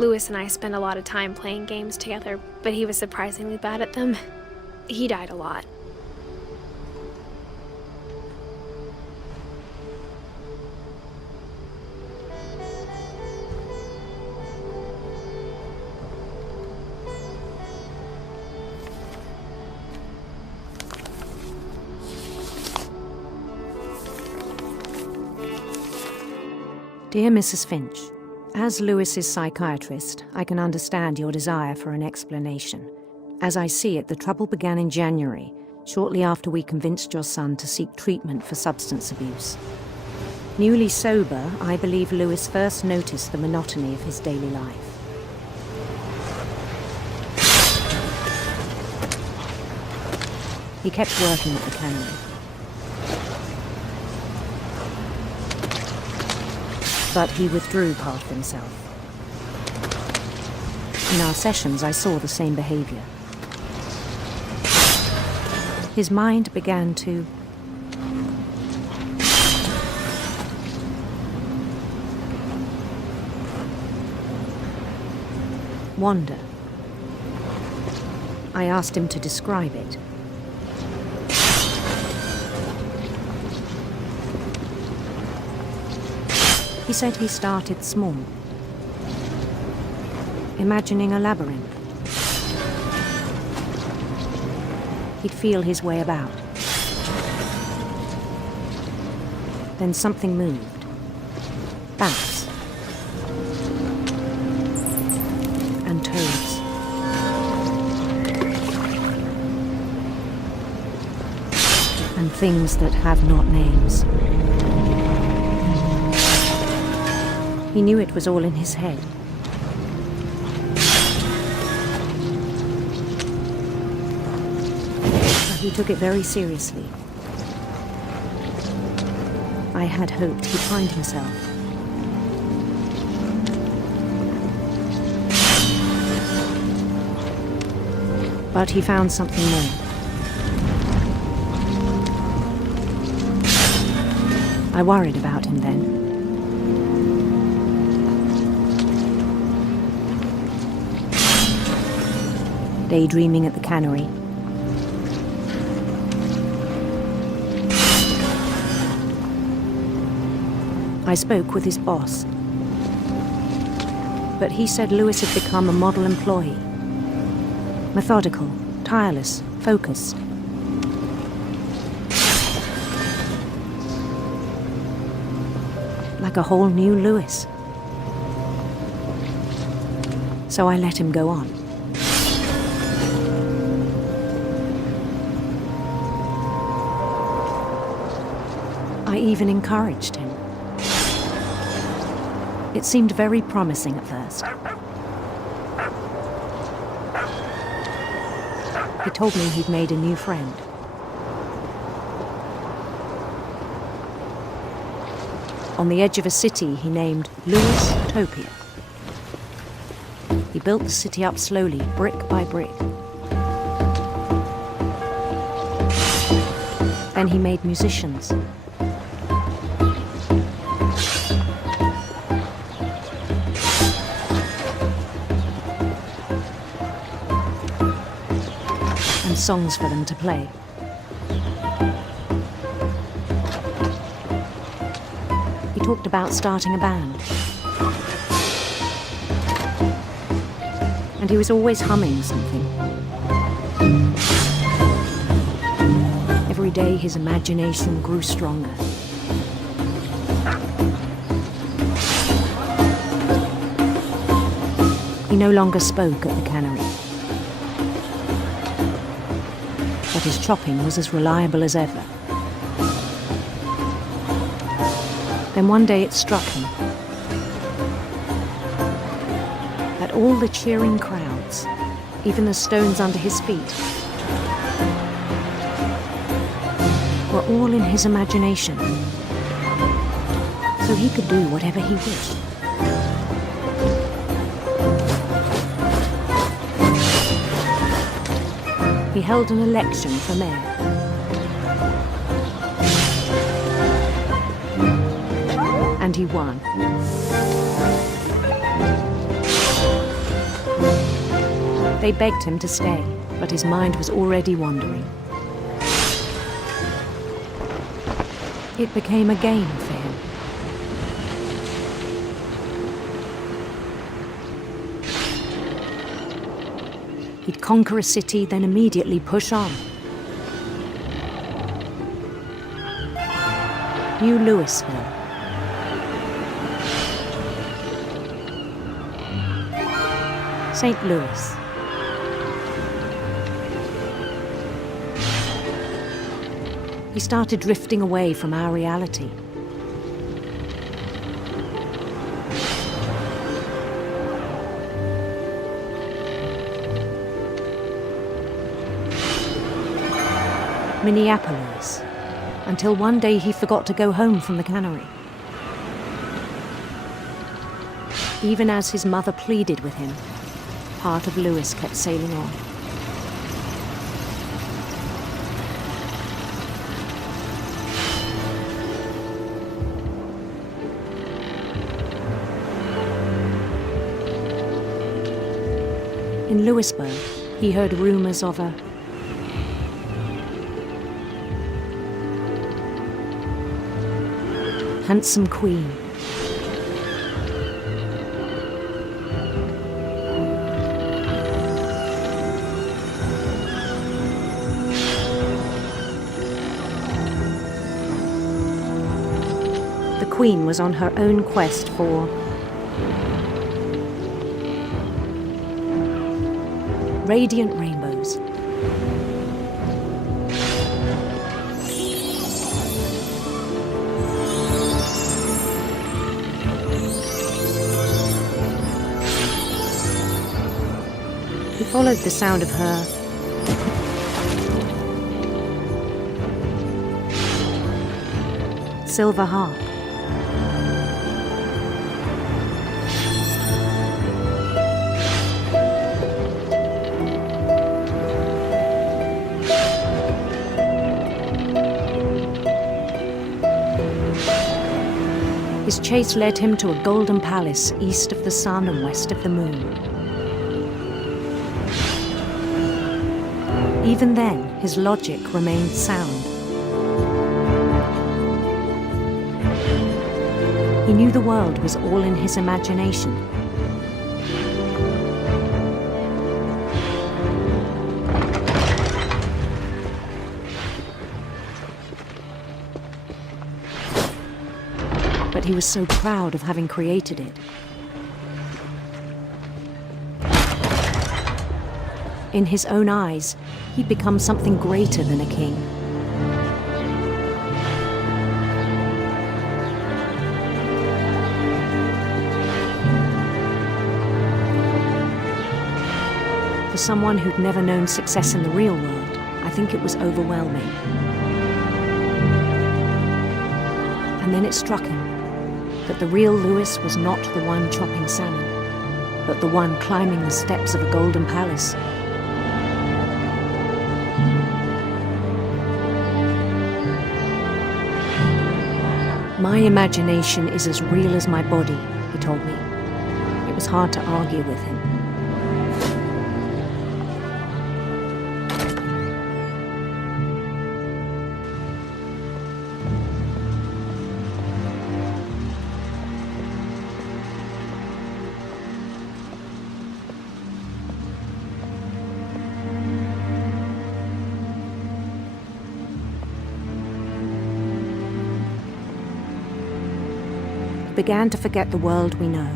Lewis and I spent a lot of time playing games together, but he was surprisingly bad at them. He died a lot. Dear Mrs. Finch, as Lewis's psychiatrist, I can understand your desire for an explanation. As I see it, the trouble began in January, shortly after we convinced your son to seek treatment for substance abuse. Newly sober, I believe Lewis first noticed the monotony of his daily life. He kept working at the cannery. But he withdrew part of himself. In our sessions, I saw the same behavior. His mind began to wander. I asked him to describe it. He said he started small, imagining a labyrinth. He'd feel his way about. Then something moved. Bats. And toads. And things that have not names. He knew it was all in his head. But he took it very seriously. I had hoped he'd find himself. But he found something more. I worried about him then. Daydreaming at the cannery. I spoke with his boss. But he said Lewis had become a model employee. Methodical, tireless, focused. Like a whole new Lewis. So I let him go on. I even encouraged him. It seemed very promising at first. He told me he'd made a new friend. On the edge of a city he named Lewis Topia. He built the city up slowly, brick by brick. Then he made musicians. And songs for them to play. He talked about starting a band. And he was always humming something. Every day his imagination grew stronger. He no longer spoke at the cannery. But his chopping was as reliable as ever. Then one day it struck him that all the cheering crowds, even the stones under his feet, were all in his imagination, so he could do whatever he wished. He held an election for mayor. And he won. They begged him to stay, but his mind was already wandering. It became a game for him. He'd conquer a city, then immediately push on. New Louisville. St. Louis. He started drifting away from our reality. Minneapolis, until one day he forgot to go home from the cannery. Even as his mother pleaded with him, part of Louis kept sailing on. In Louisburg, he heard rumors of a handsome queen. The queen was on her own quest for radiant rainbows. He followed the sound of her silver harp. His chase led him to a golden palace east of the sun and west of the moon. Even then, his logic remained sound. He knew the world was all in his imagination. But he was so proud of having created it. In his own eyes, he'd become something greater than a king. For someone who'd never known success in the real world, I think it was overwhelming. And then it struck him that the real Louis was not the one chopping salmon, but the one climbing the steps of a golden palace. My imagination is as real as my body, he told me. It was hard to argue with him. Began to forget the world we know.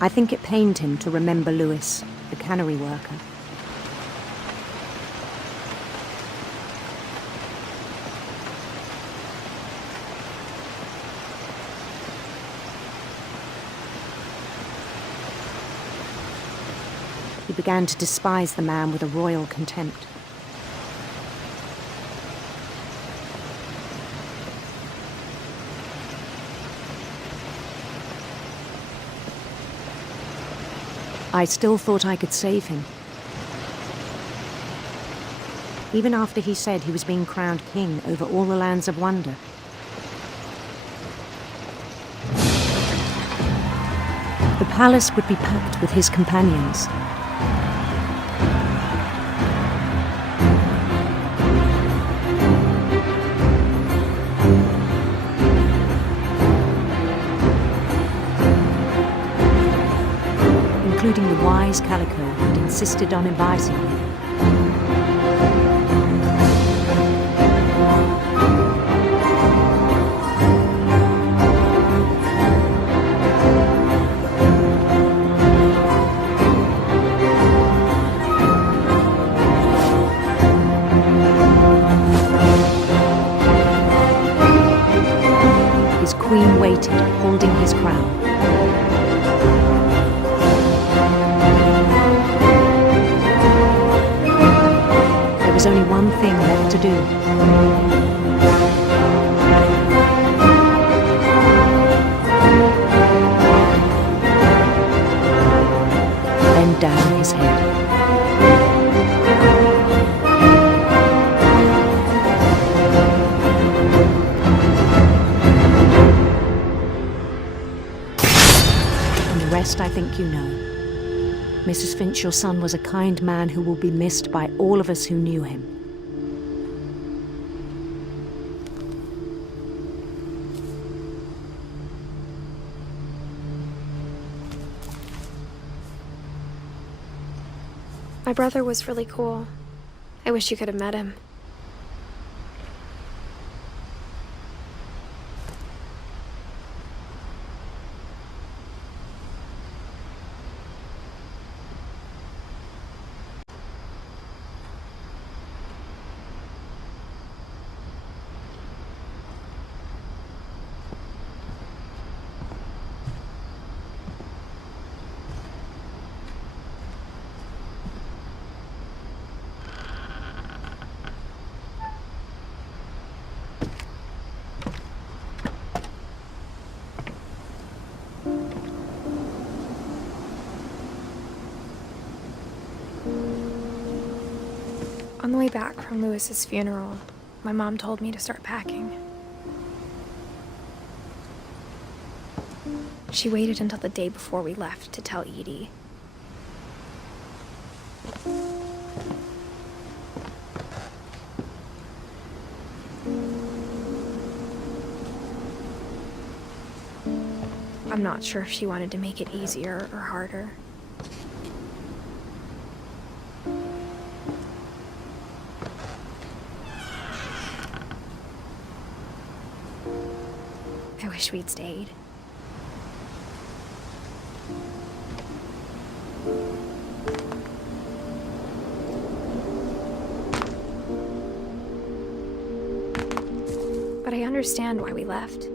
I think it pained him to remember Louis, the cannery worker. He began to despise the man with a royal contempt. I still thought I could save him. Even after he said he was being crowned king over all the lands of wonder. The palace would be packed with his companions. Including the wise Calico who'd insisted on advising him. His queen waited, holding his crown. There was only one thing left to do. Bend down his head. And the rest I think you know. Mrs. Finch, your son was a kind man who will be missed by all of us who knew him. My brother was really cool. I wish you could have met him. On the way back from Lewis's funeral, my mom told me to start packing. She waited until the day before we left to tell Edie. I'm not sure if she wanted to make it easier or harder. I wish we'd stayed. But I understand why we left.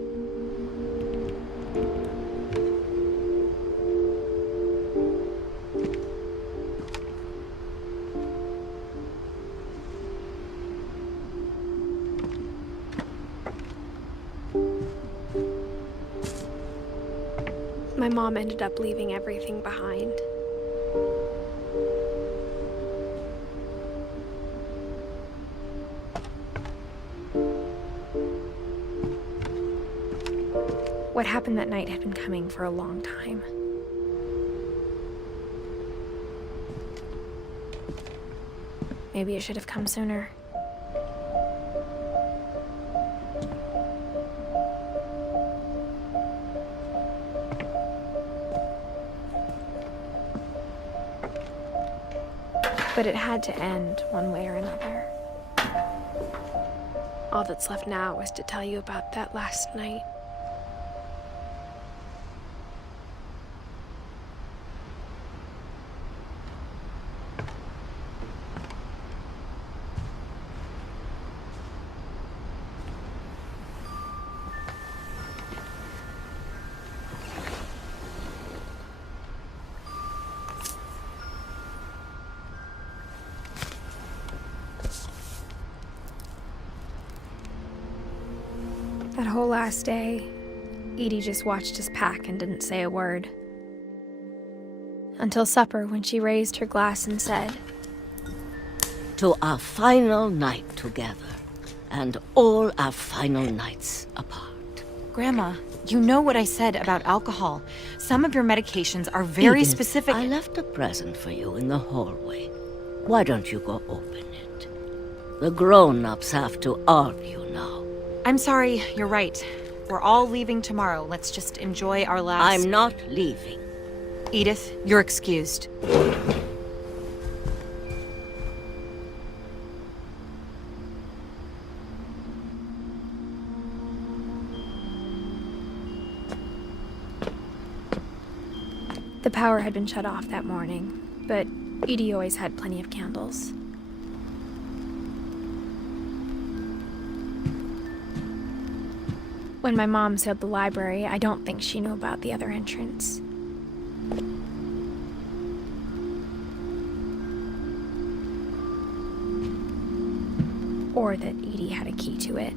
My mom ended up leaving everything behind. What happened that night had been coming for a long time. Maybe it should have come sooner. But it had to end one way or another. All that's left now is to tell you about that last night. That whole last day, Edie just watched us pack and didn't say a word. Until supper, when she raised her glass and said, "To our final night together, and all our final nights apart." Grandma, You know what I said about alcohol. Some of your medications are very Edith, specific. I left a present for you in the hallway. Why don't you go open it? The grown-ups have to argue now. I'm sorry, you're right. We're all leaving tomorrow. Let's just enjoy our last... I'm not leaving. Edith, you're excused. The power had been shut off that morning, but Edie always had plenty of candles. When my mom sealed the library, I don't think she knew about the other entrance. Or that Edie had a key to it.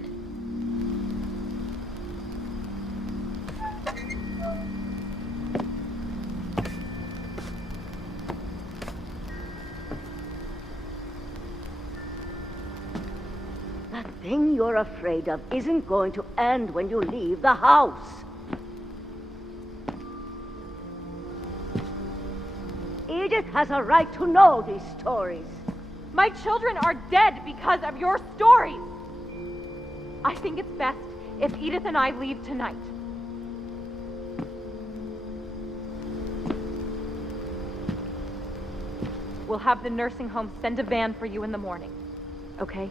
That thing you're afraid of isn't going to end when you leave the house. Edith has a right to know these stories. My children are dead because of your stories. I think it's best if Edith and I leave tonight. We'll have the nursing home send a van for you in the morning, okay?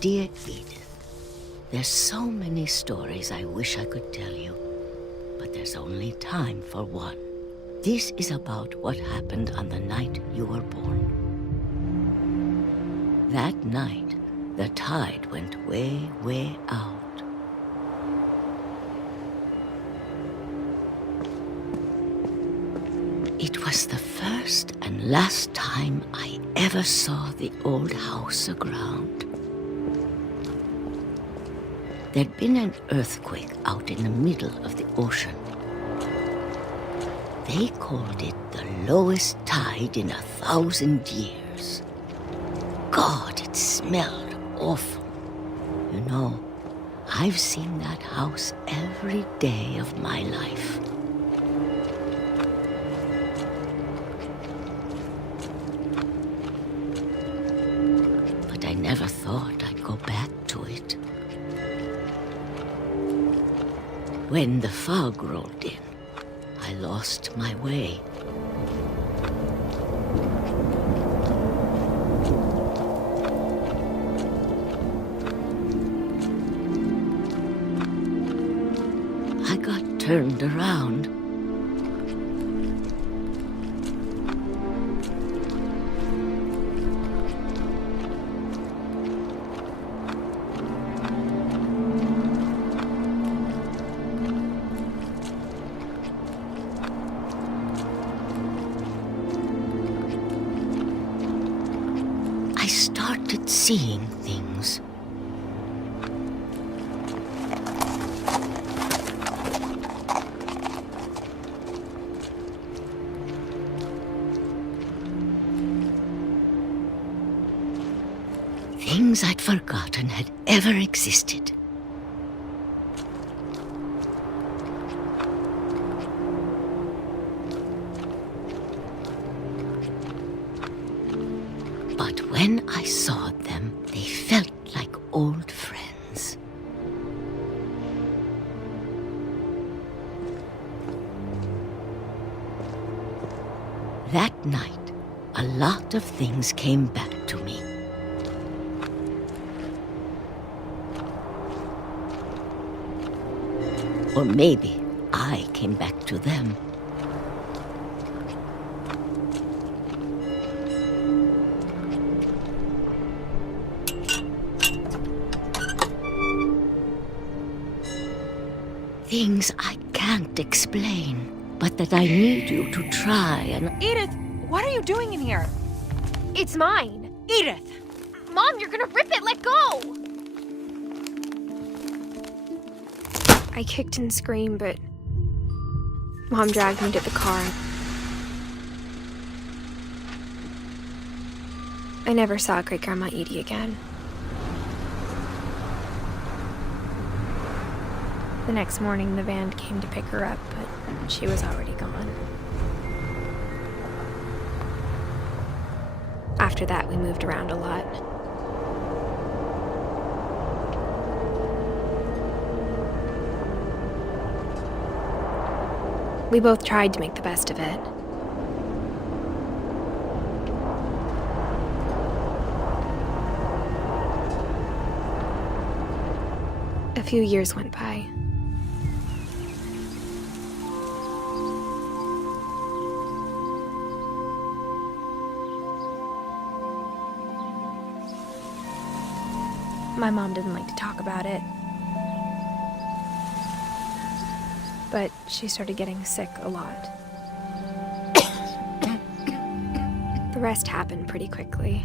Dear Edith, there's so many stories I wish I could tell you, but there's only time for one. This is about what happened on the night you were born. That night, the tide went way, way out. It was the first and last time I ever saw the old house aground. There'd been an earthquake out in the middle of the ocean. They called it the lowest tide in 1,000 years. God, it smelled awful. You know, I've seen that house every day of my life. But I never thought I'd go back to it. When the fog rolled in, I lost my way. I got turned around. I started seeing things. Things I'd forgotten had ever existed. But when I saw them, they felt like old friends. That night, a lot of things came back to me. Or maybe I came back to them. Things I can't explain, but that I need you to try and... Edith, what are you doing in here? It's mine! Edith! Mom, you're gonna rip it! Let go! I kicked and screamed, but Mom dragged me to the car. I never saw Great-Grandma Edie again. The next morning, the van came to pick her up, but she was already gone. After that, we moved around a lot. We both tried to make the best of it. A few years went by. My mom didn't like to talk about it, but she started getting sick a lot. The rest happened pretty quickly.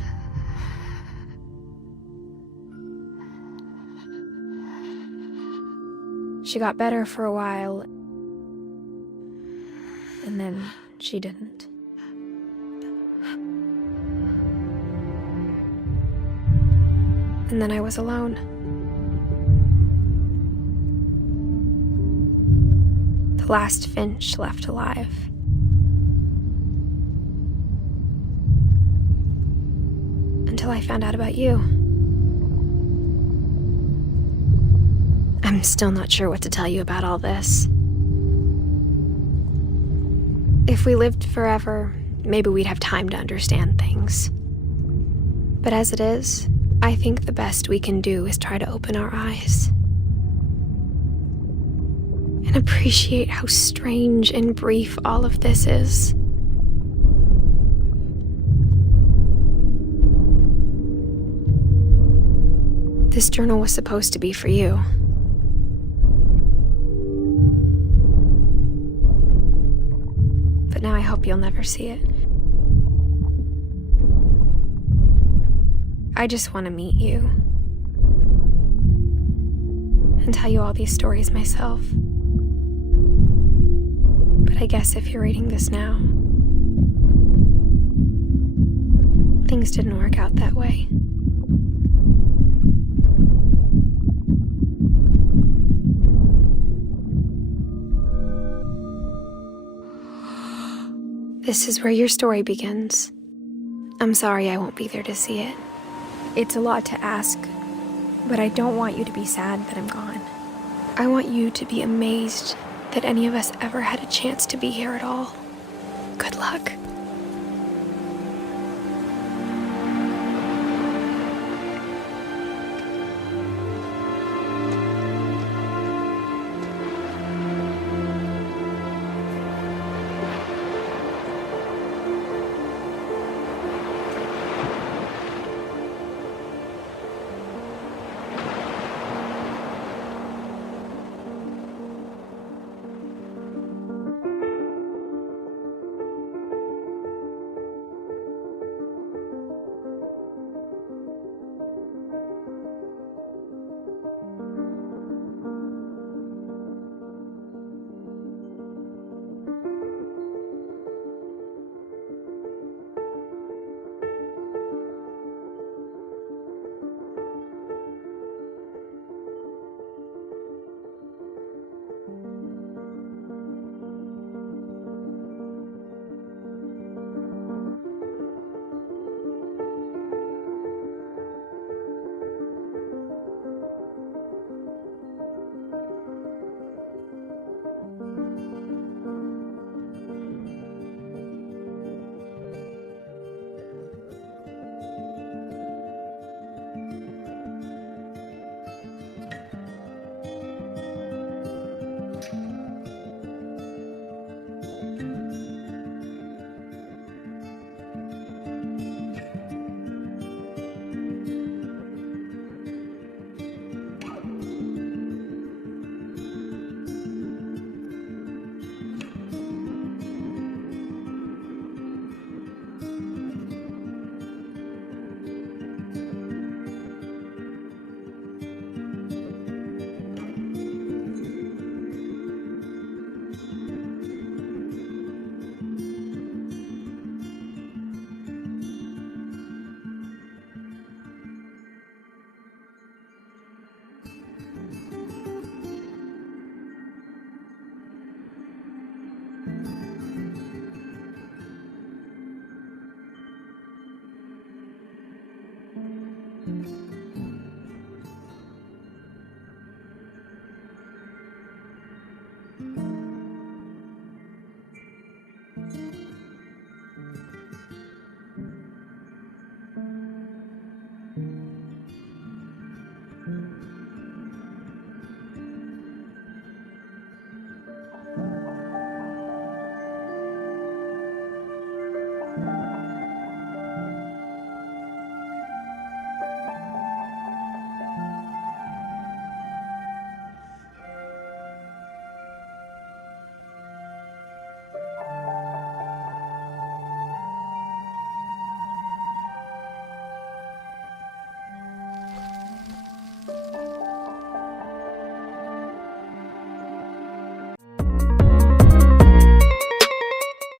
She got better for a while, and then she didn't. And then I was alone. The last Finch left alive. Until I found out about you. I'm still not sure what to tell you about all this. If we lived forever, maybe we'd have time to understand things. But as it is, I think the best we can do is try to open our eyes and appreciate how strange and brief all of this is. This journal was supposed to be for you. But now I hope you'll never see it. I just want to meet you and tell you all these stories myself. But I guess if you're reading this now, things didn't work out that way. This is where your story begins. I'm sorry I won't be there to see it. It's a lot to ask, but I don't want you to be sad that I'm gone. I want you to be amazed that any of us ever had a chance to be here at all. Good luck.